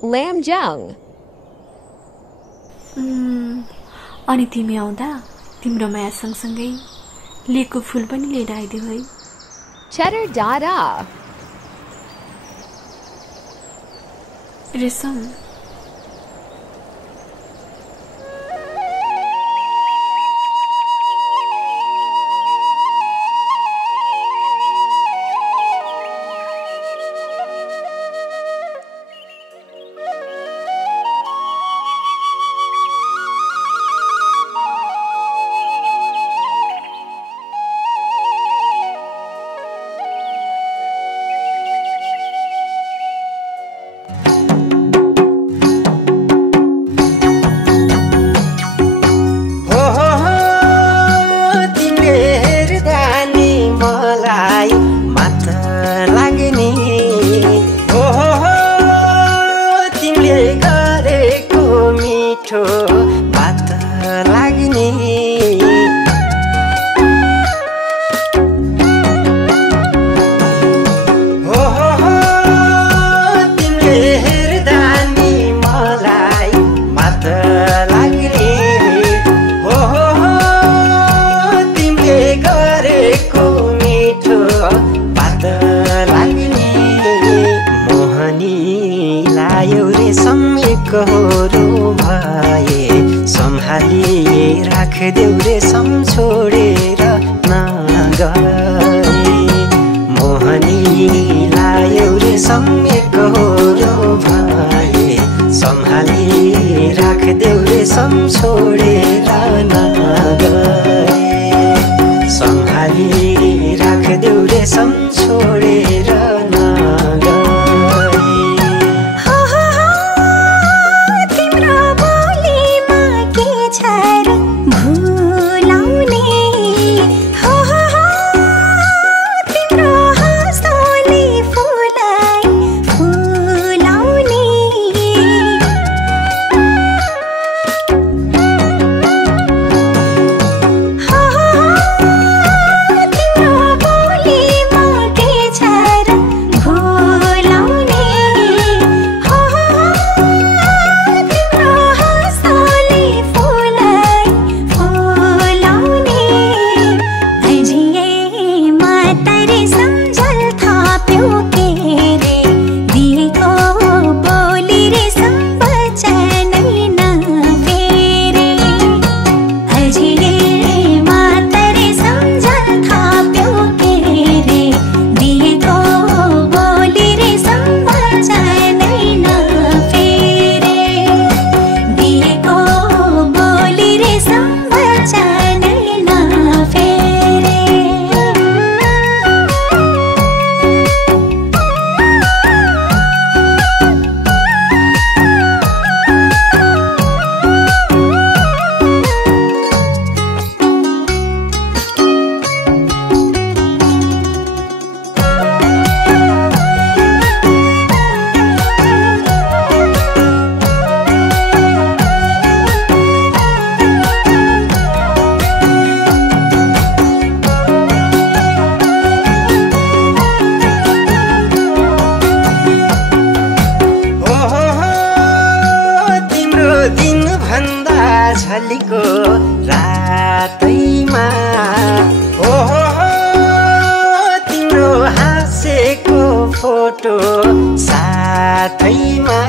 Lam Jung. अनि तिमी आउँदा तिम्रो माया सँगसँगै लिएको फूल पनि लिएर आइदेऊ है। Cheddar Dada. रेशम कहोरो भए सम्हाली राखदेऊ रेशम छोडेर नगए मोहनी लायौ रेशम कहोरो भए सम्हाली राखदेऊ रेशम छोडेर नगए सम्हाली राखदेऊ रेशम छोडेर नगए झलीको रातैमा तिम्रो हाँसेको फोटो साथैमा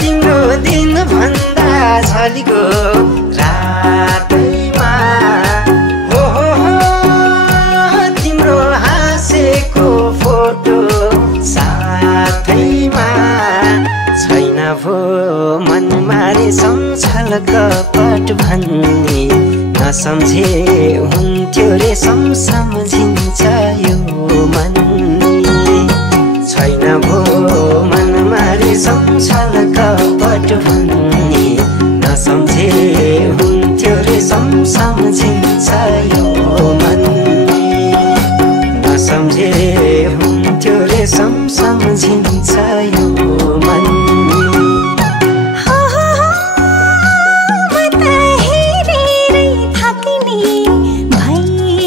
तिम्रो दिन भन्दा झलीको रातैमा तिम्रो हाँसेको फोटो साथैमा छैन भो मनमा रेशम छल कपट भन्ने नसम्झे हुन्थ्यो रेशम सम्झिन्छ यो मन छैन भो मनमा रेशम छल कपट भन्ने नसम्झे हुन्थ्यो रेशम सम्झिन्छ यो मन नसम्झे हुन्थ्यो रेशम सम्झिन्छ यो मन म त हेरेरै थाक्ने भई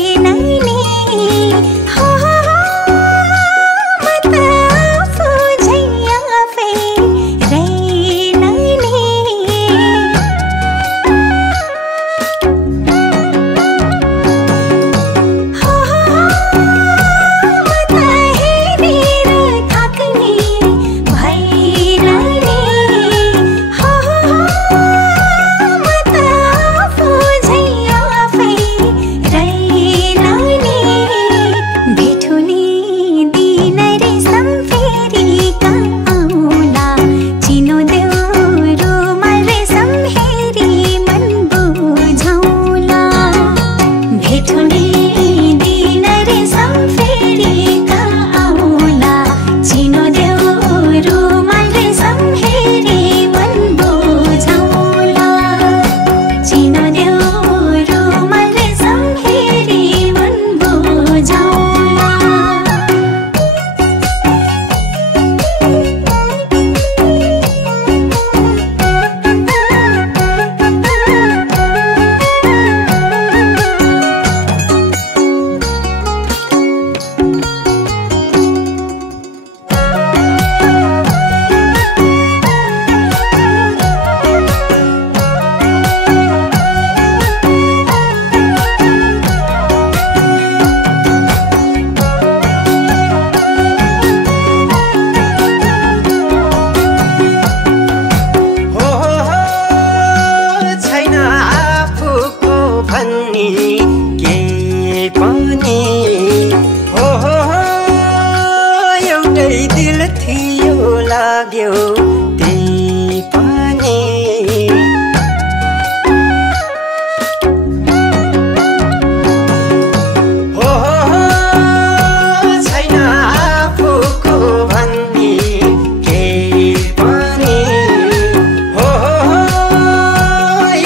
पनि हो एउटै दिल थियो लाग्यो त्यही पनि हो छैन आफूको भन्ने केही पनि हो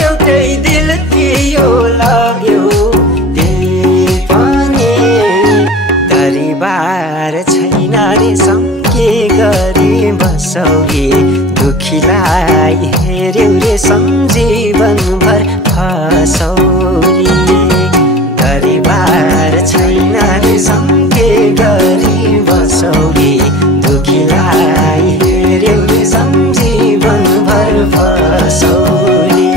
एउटै दिल थियो लाग्यो त्यही पनि दरिबार छैन रेशम के गरी बसौली दुखीलाई हेर्यौ रेशम जीवनभर फसौली दरिबार छैन रेशम के गरी बसौली दुखीलाई हेर्यौ रेशम जीवनभर फसौली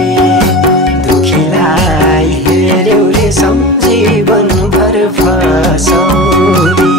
दुखीलाई हेर्यौ रेशम जीवनभर फसौली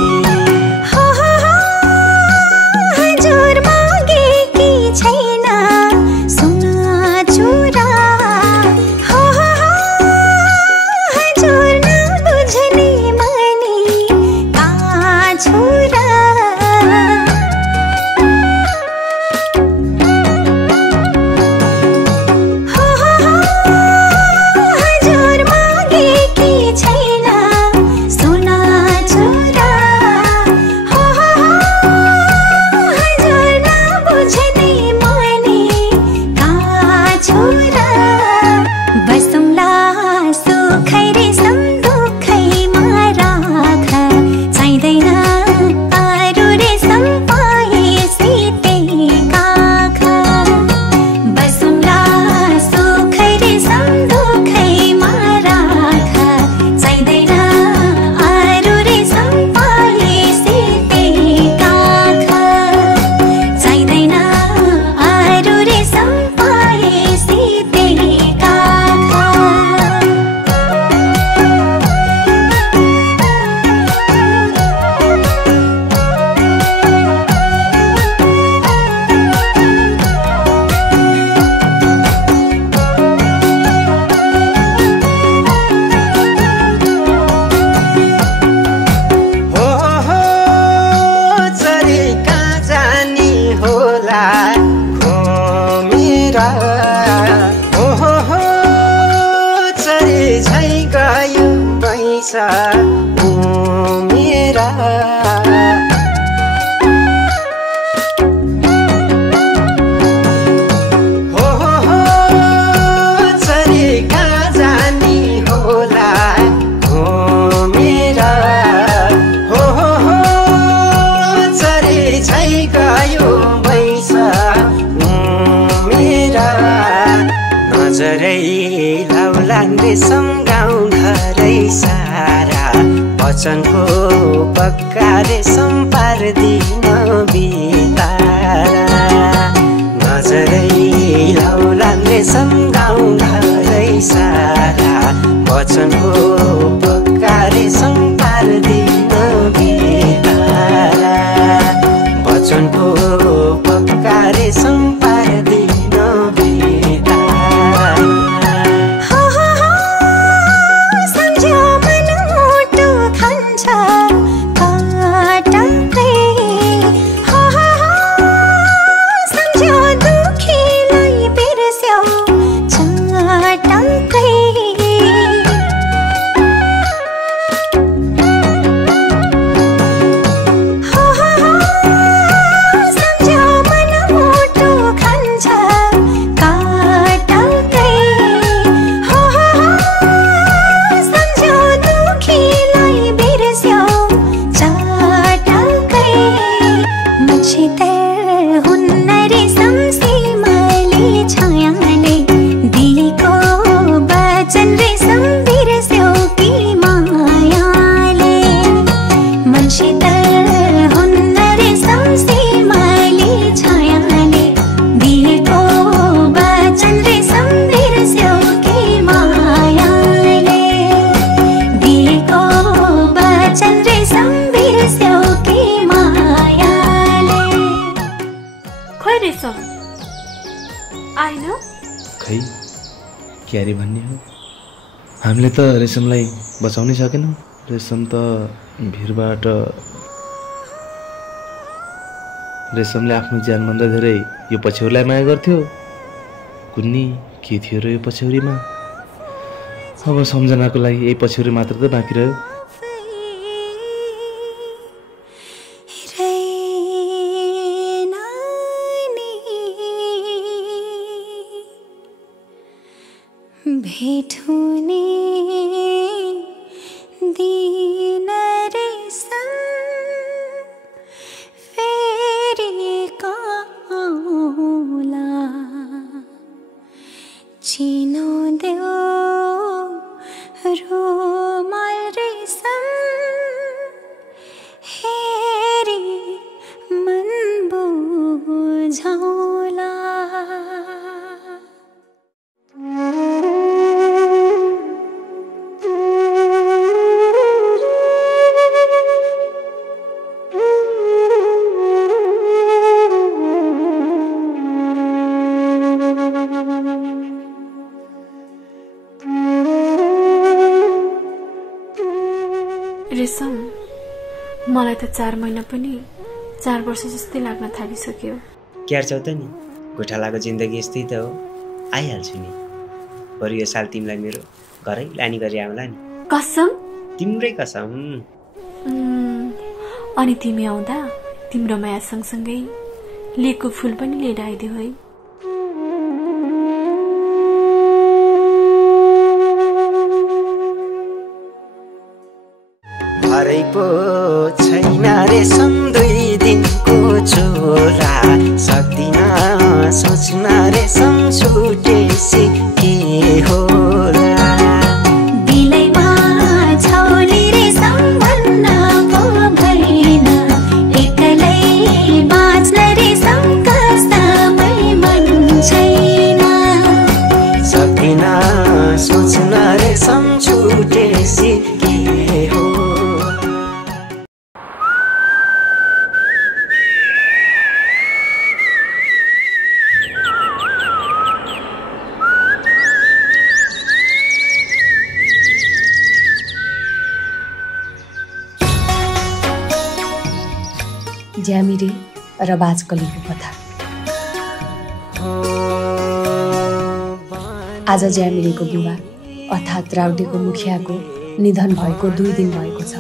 मेरा हो चरी कहाँ जानी होला हो मेरा हो चरी छै गयो बैसा मेरा नजरै लाउलान रेशम गाउँ घरै सारा वचनको पक्का रेशम पार्दिन बितारा नजरै लाउलान रेशम गाउँ घरै सारा वचनको पक्का रेशम पार्दिन बितारा वचनको पक्का रेशम पार्दिन आएन खै क्यारे भन्ने हो हामीले त रेशमलाई बचाउनै सकेनौँ। रेशम त भिरबाट रेशमले आफ्नो ज्यानभन्दा धेरै यो पछ्यौरीलाई माया गर्थ्यो। कुन्नी के थियो र यो पछ्यौरीमा? अब सम्झनाको लागि यही पछ्यौरी मात्र त बाँकी रह्यो। भेट हुने दिन रेशम फेरि आउला, चिनो देऊ रुमाल रेशम हेरी मन बुझाउला। रेशम, मलाई त 4 महिना पनि 4 वर्ष जस्तै लाग्न थालिसक्यो। क्यार्छौ त नि, गोठालाको जिन्दगी यस्तै त हो, आइहाल्छु नि। बरु यो साल तिमीलाई मेरो घरै लाने गरी आउला नि। कसम? तिम्रै कसम। अनि तिमी आउँदा तिम्रो माया सँगसँगै लिएको फुल पनि लिएर आइदियो है। हरै पो छैन रेशम 2 दिनको छोरा, सक्दिन सोच्न रेशम छुटेसी के होला। दिलैमा छौली रेशम भन्न पो भएन, एक्लै बाँच्न रेशम कसमै मन छैन। सक्दिन सोच्न रेशम छुटेसी के होला। ज्यामिरे र बाजकलीको कथा। आज ज्यामिरेको बुबा अर्थात् राउडेको मुखियाको निधन भएको 2 दिन भएको छ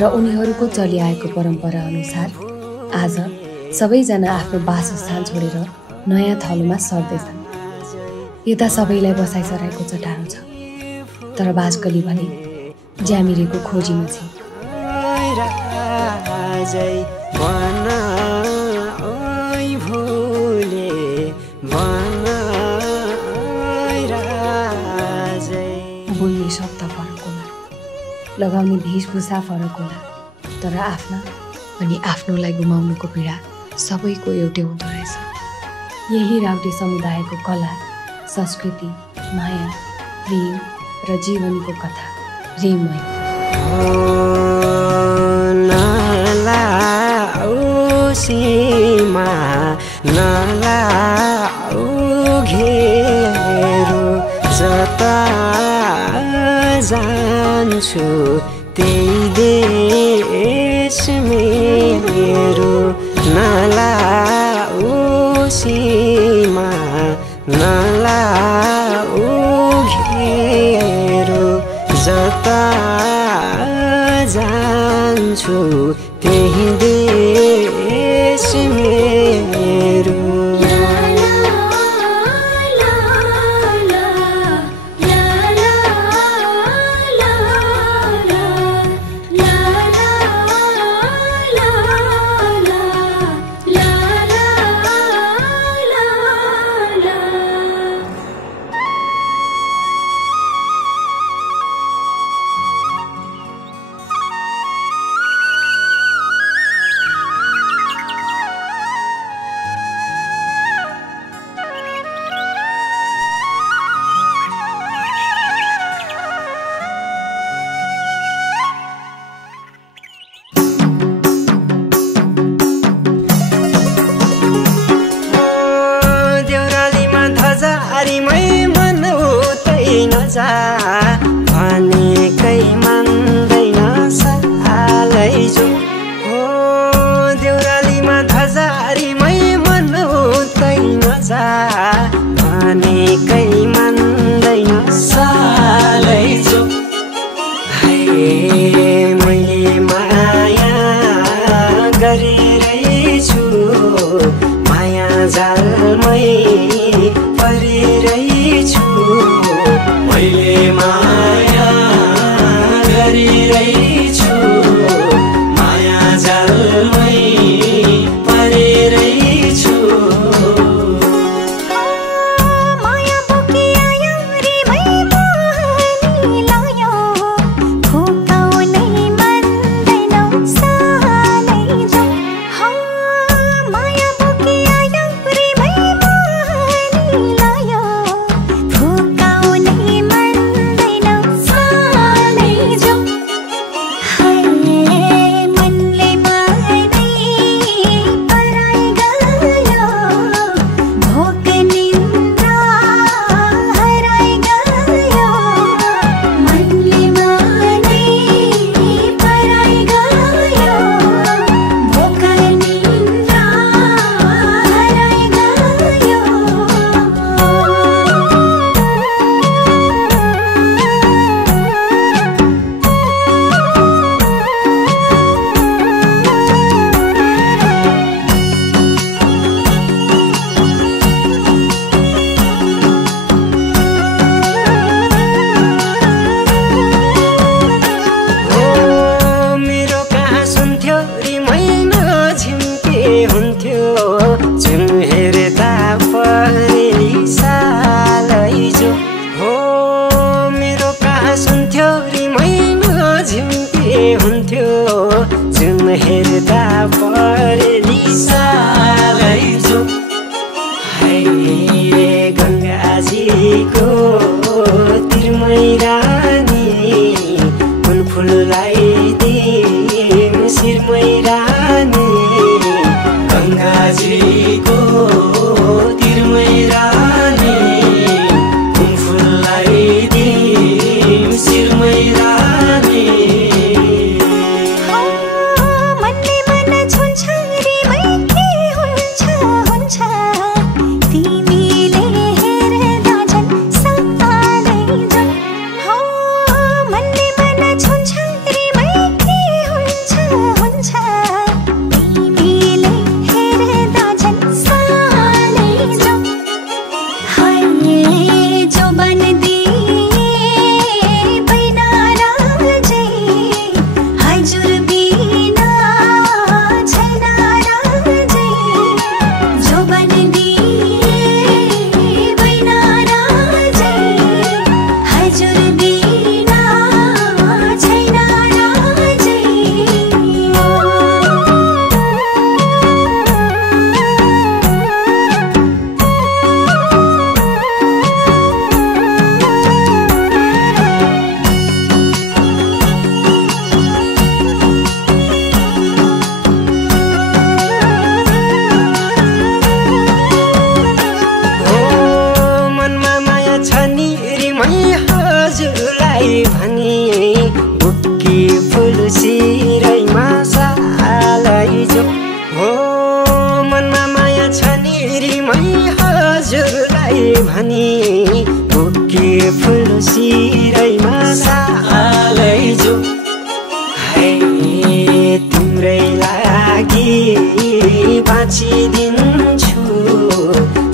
र उनीहरूको चलिआएको परम्परा अनुसार आज सबैजना आफ्नो वासस्थान छोडेर नयाँ थलोमा सर्दैछन्। यता सबैलाई बसाइसराएको चटारो छ, तर बाजकली भने ज्यामिरेको खोजीमा छ। बोल्ने शब्द फरक होला, लगाउने वेशभूषा फरक होला, तर आफ्ना अनि आफ्नोलाई गुमाउनुको पीडा सबैको एउटै हुँदो रहेछ। यही राउटे समुदायको कला, संस्कृति, माया, प्रेम र जीवनको कथा रेमय। सीमा नलाऊ घेरो, जता जान्छु त्यही देश मेरो। नलाऊ सीमा नलाऊ घेरो, जता जान्छु त्यही देश मेरो। भनेकै मान्दैन सालै जो हो देउरालीमा धजारीमै मनाउँदैन जा भनेकै मान्दैन सालै जो मैले माया गरिरहेछु माया जालमै परिरहेछु मैले माया गरिरहेछु माया जालमै परिरहेछु हेर्दा परेली सालै जो गङ्गाजीको तिरमै रानी कुन फुललाई दिम शिरमै रानी गङ्गाजीको तिरमै रानी कुन फुललाई दिम शिरमै रानी तिम्रै लागि बाँचिदिन्छु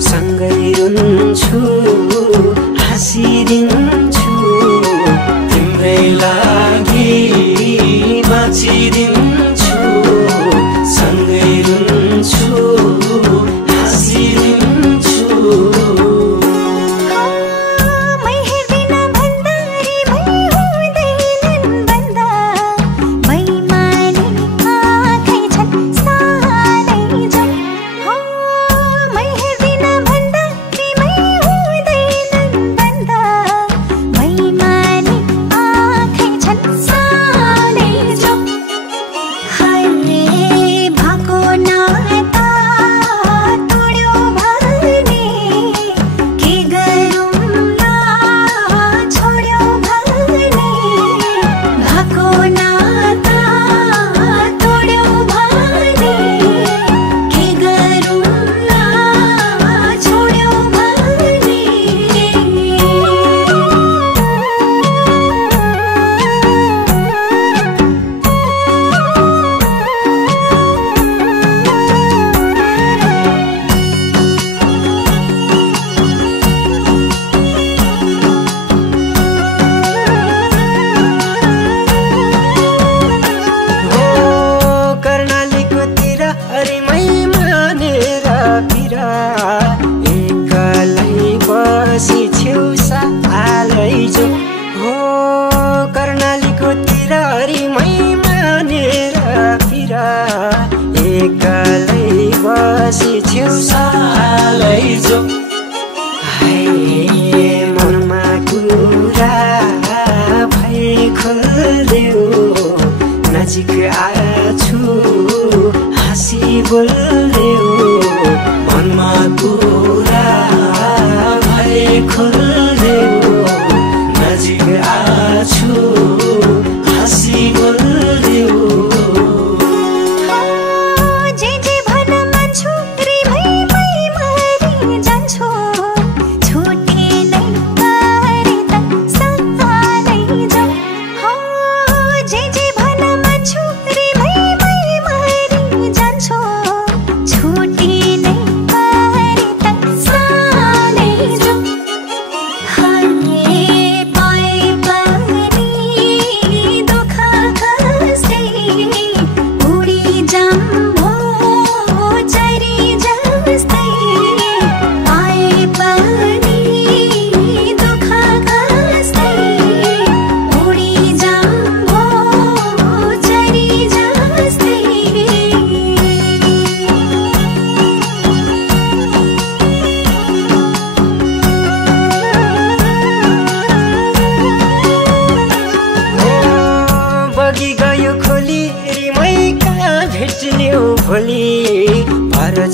सँगै रुन्छु हाँसिदिन्छु तिम्रै लागि बाँचिदिन्छु सँगै रुन्छु हाँसिदिन्छु नजिक आछु हाँसी बोल्देऊ मनमा कुरा भए खोल्देऊ नजिक आछु हाँसी बोल्देऊ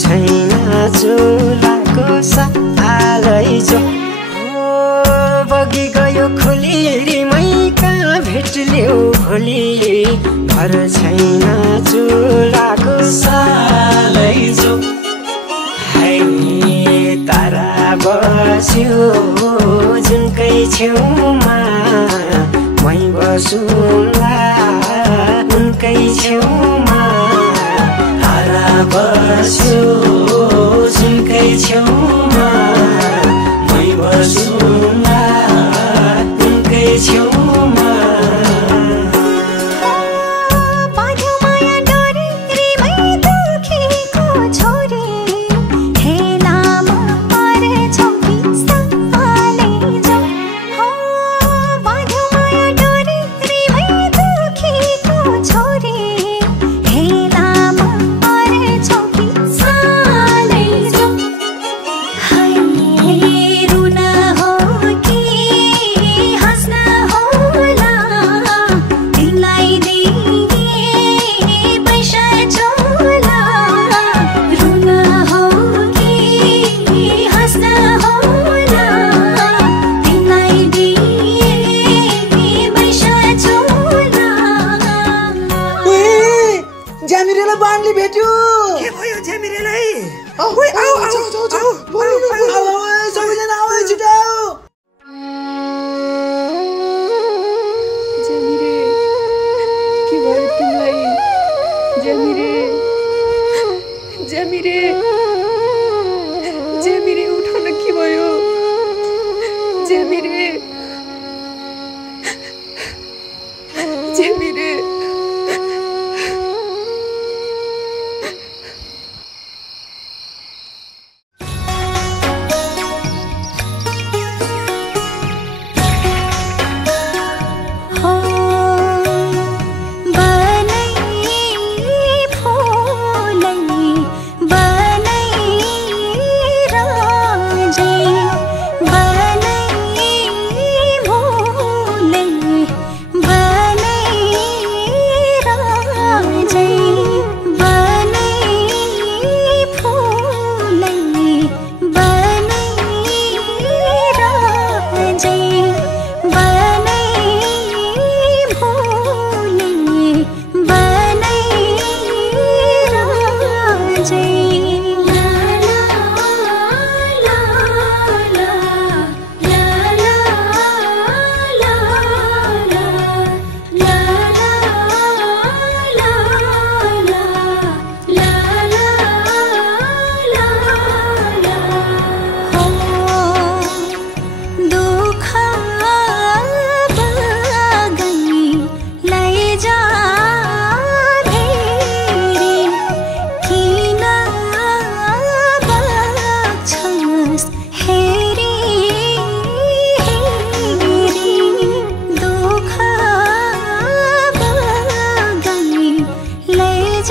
छैन चुलाको सालै जो बगी गयो खोली रिमै कहाँ भेट्ल्यौ भोलि घर छैन चुलाको सालै जो हाय तारा बस्यो जुनकै छेउमा मै बसुँला उनकै छेउमा बस्यो जुनकै छेउमा मै बसुँला उनकै छेउमा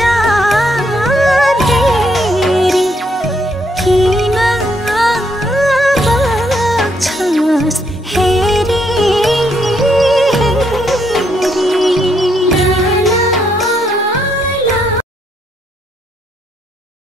जा भेरी